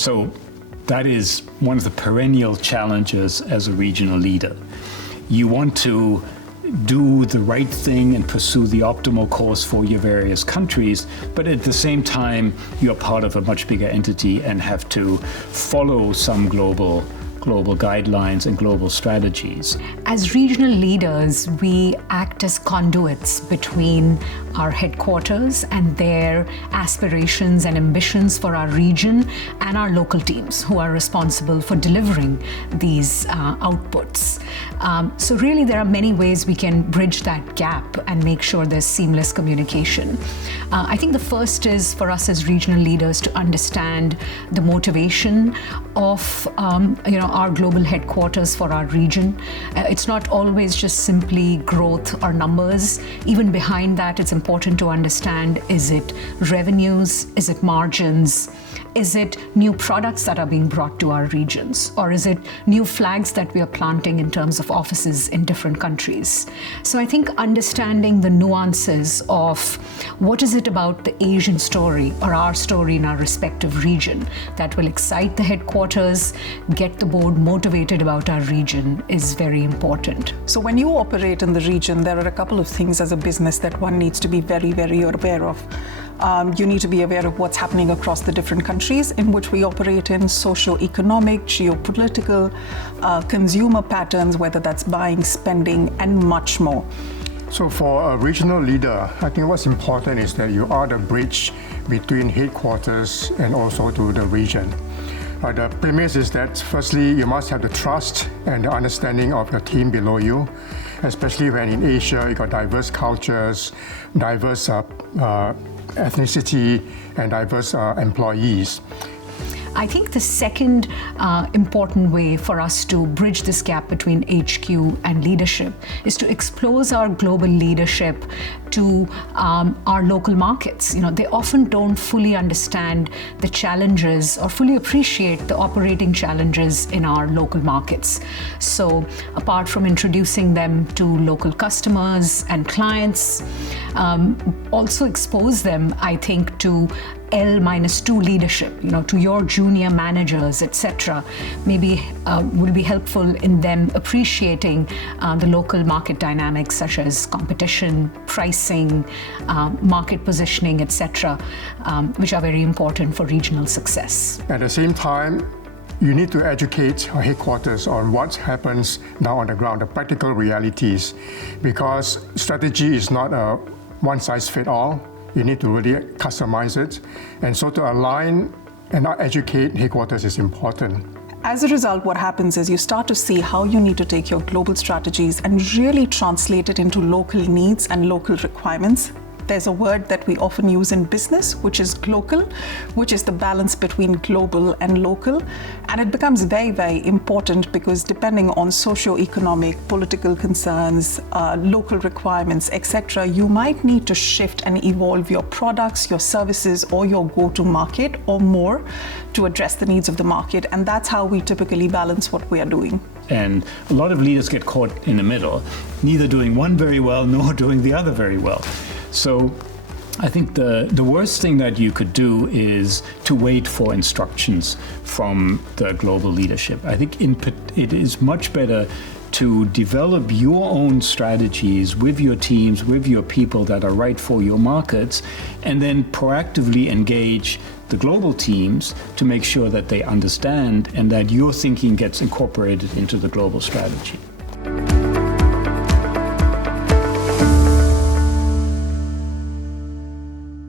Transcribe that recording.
So that is one of the perennial challenges as a regional leader. You want to do the right thing and pursue the optimal course for your various countries, but at the same time, you're part of a much bigger entity and have to follow some global guidelines and global strategies. As regional leaders, we act as conduits between our headquarters and their aspirations and ambitions for our region and our local teams who are responsible for delivering these outputs. So really there are many ways we can bridge that gap and make sure there's seamless communication. I think the first is for us as regional leaders to understand the motivation of our global headquarters for our region. It's not always just simply growth or numbers. Even behind that, it's important to understand, is it revenues, is it margins, is it new products that are being brought to our regions, or is it new flags that we are planting in terms of offices in different countries? So I think understanding the nuances of what is it about the Asian story or our story in our respective region that will excite the headquarters, get the board motivated about our region is very important. So when you operate in the region, there are a couple of things as a business that one needs to be very, very aware of. You need to be aware of what's happening across the different countries in which we operate in, socio-economic, geopolitical, consumer patterns, whether that's buying, spending, and much more. So for a regional leader, I think what's important is that you are the bridge between headquarters and also to the region. The premise is that firstly, you must have the trust and the understanding of your team below you, especially when in Asia you got diverse cultures, diverse ethnicity, and diverse employees. I think the second important way for us to bridge this gap between HQ and leadership is to expose our global leadership to our local markets. They often don't fully understand the challenges or fully appreciate the operating challenges in our local markets. So apart from introducing them to local customers and clients, also expose them, I think, to L-2 leadership, to your junior managers, etc. Maybe will be helpful in them appreciating the local market dynamics such as competition, pricing, market positioning, etc., which are very important for regional success. At the same time, you need to educate our headquarters on what happens now on the ground, the practical realities, because strategy is not a one-size-fits-all. You need to really customize it. And so to align and educate headquarters is important. As a result, what happens is you start to see how you need to take your global strategies and really translate it into local needs and local requirements. There's a word that we often use in business, which is glocal, which is the balance between global and local. And it becomes very, very important because depending on socio-economic, political concerns, local requirements, etc., you might need to shift and evolve your products, your services, or your go-to-market or more to address the needs of the market. And that's how we typically balance what we are doing. And a lot of leaders get caught in the middle, neither doing one very well nor doing the other very well. So I think the worst thing that you could do is to wait for instructions from the global leadership. I think it is much better to develop your own strategies with your teams, with your people that are right for your markets, and then proactively engage the global teams to make sure that they understand and that your thinking gets incorporated into the global strategy.